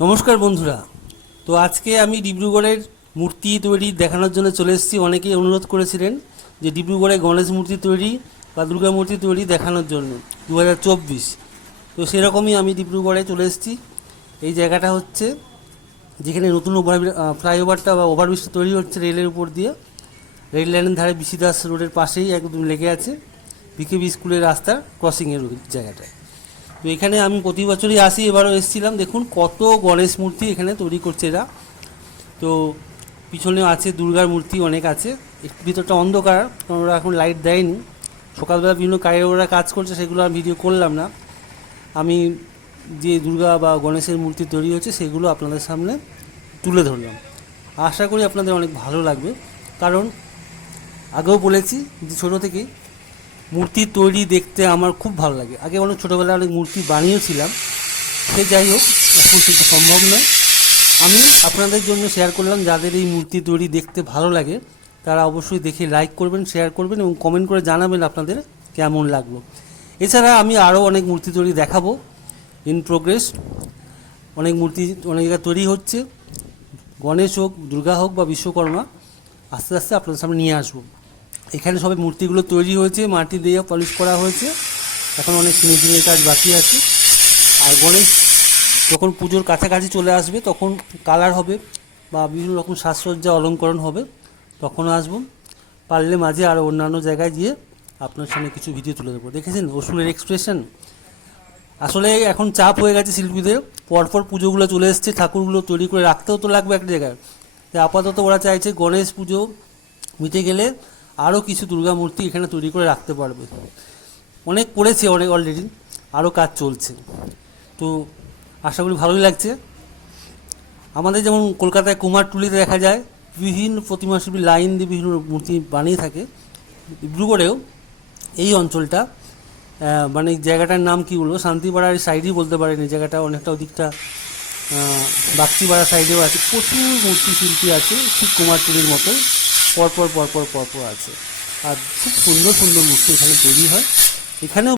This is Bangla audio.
নমস্কার বন্ধুরা। তো আজকে আমি ডিব্রুগড়ের মূর্তি তৈরি দেখানোর জন্য চলে এসেছি। অনেকেই অনুরোধ করেছিলেন যে ডিব্রুগড়ে গণেশ মূর্তি তৈরি বা দুর্গা মূর্তি তৈরি দেখানোর জন্য 2024। তো সেরকমই আমি ডিব্রুগড়ে চলে এসেছি। এই জায়গাটা হচ্ছে যেখানে নতুন ফ্লাইওভারটা বা ওভারব্রিজটা তৈরি হচ্ছে রেলের উপর দিয়ে। রেল লাইনের ধারে বিসিদাস রোডের পাশেই একদম লেগে আছে বিকেবি স্কুলের রাস্তার ক্রসিংয়ের জায়গাটায়। তো এখানে আমি প্রতি বছরই আসি, এবারও এসেছিলাম। দেখুন কত গণেশ মূর্তি এখানে তৈরি করছে এরা। তো পিছনে আছে দুর্গার মূর্তি অনেক আছে। ভিতরটা অন্ধকার, কারণ ওরা এখন লাইট দেয়নি। সকালবেলা বিভিন্ন কারিগররা কাজ করছে, সেগুলো আর ভিডিও করলাম না। আমি যে দুর্গা বা গণেশের মূর্তি তৈরি হচ্ছে সেগুলো আপনাদের সামনে তুলে ধরলাম। আশা করি আপনাদের অনেক ভালো লাগবে, কারণ আগেও বলেছি যে ছোটো থেকেই মূর্তি তৈরি দেখতে আমার খুব ভালো লাগে। আগে অনেক ছোটোবেলায় অনেক মূর্তি বানিয়েছিলাম, সে যাই হোক, এখন সেটা সম্ভব নয়। আমি আপনাদের জন্য শেয়ার করলাম। যাদের এই মূর্তি তৈরি দেখতে ভালো লাগে তারা অবশ্যই দেখে লাইক করবেন, শেয়ার করবেন এবং কমেন্ট করে জানাবেন আপনাদের কেমন লাগলো। এছাড়া আমি আরও অনেক মূর্তি তৈরি দেখাবো, ইন প্রোগ্রেস। অনেক মূর্তি অনেক জায়গায় তৈরি হচ্ছে, গণেশ হোক, দুর্গা হোক বা বিশ্বকর্মা, আস্তে আস্তে আপনাদের সামনে নিয়ে আসবো। এখানে সবে মূর্তিগুলো তৈরি হয়েছে, মাটি দিয়ে পলিশ করা হয়েছে, এখন অনেক ফিনিশিংয়ের কাজ বাকি আছে। আর গণেশ যখন পুজোর কাছাকাছি চলে আসবে তখন কালার হবে বা বিভিন্ন রকম সাজসজ্জা অলঙ্করণ হবে, তখনও আসবো। পারলে মাঝে আরও অন্যান্য জায়গায় গিয়ে আপনার সামনে কিছু ভিডিও তুলে দেবো। দেখেছেন অসুরের এক্সপ্রেশন। আসলে এখন চাপ হয়ে গেছে শিল্পীদের, পরপর পুজোগুলো চলে এসছে, ঠাকুরগুলো তৈরি করে রাখতেও তো লাগবে একটা জায়গায়। তাই আপাতত ওরা চাইছে গণেশ পুজো মিটে গেলে আরও কিছু দুর্গা মূর্তি এখানে তৈরি করে রাখতে পারবে। অনেক করেছে, অনেক অলরেডি, আরও কাজ চলছে। তো আশা করি ভালোই লাগছে। আমাদের যেমন কলকাতায় কুমারটুলিতে দেখা যায় বিভিন্ন প্রতিমা শিল্পী লাইন দিয়ে বিভিন্ন মূর্তি বানিয়ে থাকে, ডিব্রুগড়েও এই অঞ্চলটা মানে জায়গাটার নাম কী বলবো, শান্তিপাড়ার সাইডেই বলতে পারেন। এই জায়গাটা অনেকটা ওদিকটা বাগচিপাড়া সাইডেও আছে, প্রচুর মূর্তি শিল্পী আছে, ঠিক কুমারটুলির মতো পরপর পরপর পরপর আছে। আর খুব সুন্দর সুন্দর মূর্তি এখানে তৈরি হয়। এখানেও